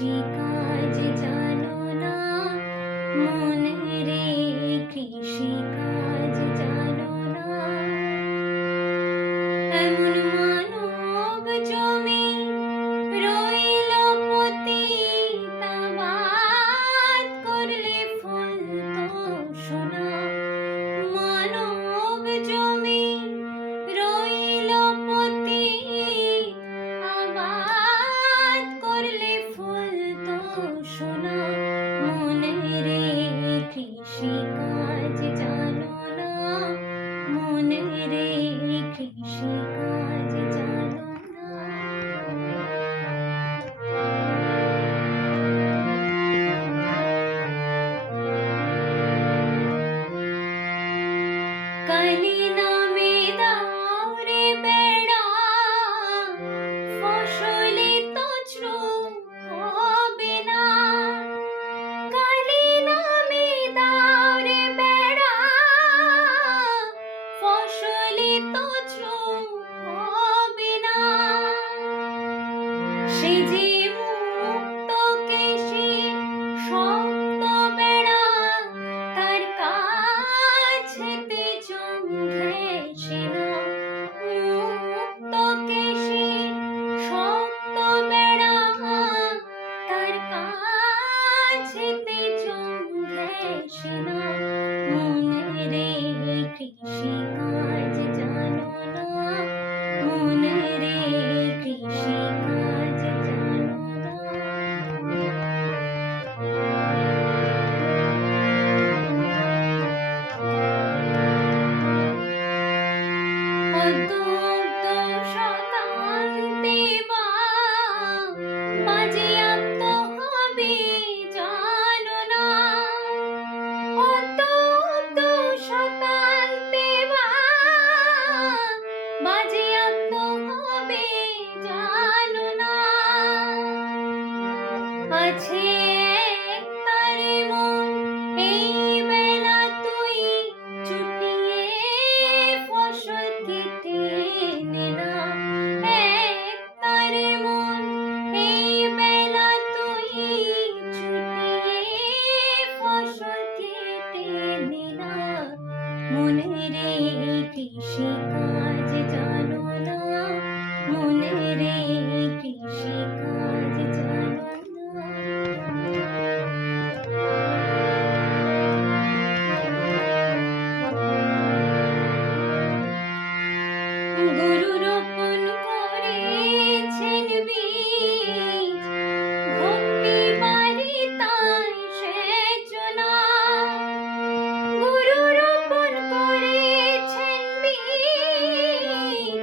কৃষিকাজ জানো না, মনে রে কৃষিকাজ জানো না। এমন মানব জমি রইল পতিত, আবাদ করলে ফলতো সোনা। মানব জমি রইল পতিত, আবাদ করলে ফলতো সোনা। মনে রে কৃষিকাজ জানো না, মনে রে কৃষিকাজ জানো না। কালি নামে দাও রে বেড়া, ফসলে তো শ্রম হবে না। কালি নামে দাও রে বেড়া, ফসলে তো শ্রম হবে না। সে যে মুক্ত কেশীর শক্ত বেড়া, তার কাছেতে চোখ ঘেঁষে না। মুক্ত কেশীর শক্ত বেড়া, তার কাছেতে চোখ ঘেঁষে না। মনে রে কৃষিকাজ জানো না, মনে রে কৃষিকাজ জানো না। অদ্যুগ্ধ শতান্তে বাজেয়াপ্ত হবে জানো না। অদ্যুগ্ধ শতান্তে বাজেয়াপ্ত হবে জানো না। আছে একতারে মন এই বেলা তুই চুটিয়ে ফসল কেটে নে না। একতারে মন এই বেলা তুই চুটিয়ে ফসল কেটে নে না। মনে রে কৃষিকাজ জানো না, মনে রে কৃষিকাজ জানো না। গুরু রোপণ করেছেন বীজ, ভক্তি বাড়ি তাই সেচনা। গুরু রোপণ করেছেন বীজ,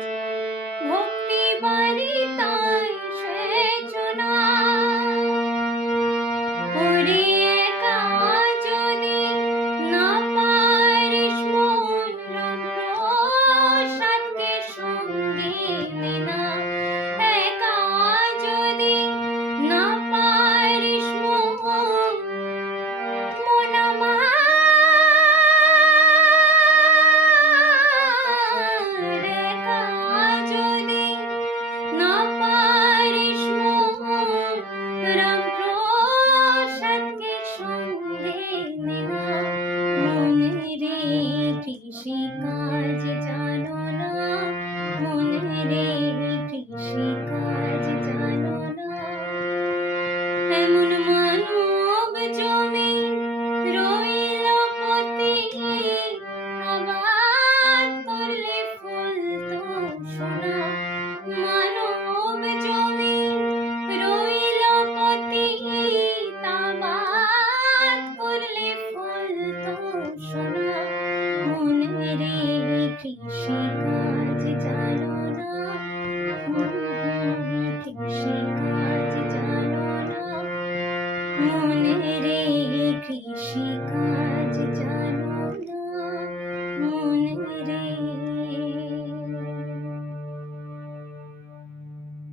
ভক্তি বাড়ি তাই সেচনা। ওরে একা যদি না পারিস মন, রাম প্রসাদকে সঙ্গে নে না। একা যদি না পারিস মন আমার, একা যদি না পারিস মন, রাম প্রসাদকে সঙ্গে নে না। মনে রে কৃষিকাজ জানো না, মনে রে কৃষিকাজ জানো না। এমন মানব জমি রইল পতিত, আবাদ করলে ফলতো সোনা। মানব জমি রইল পতিত, আবাদ করলে ফলতো সোনা। মনে রে কৃষিকাজ জানো না, কৃষিকাজ জানো না। মনে রে কৃষিকাজ জানো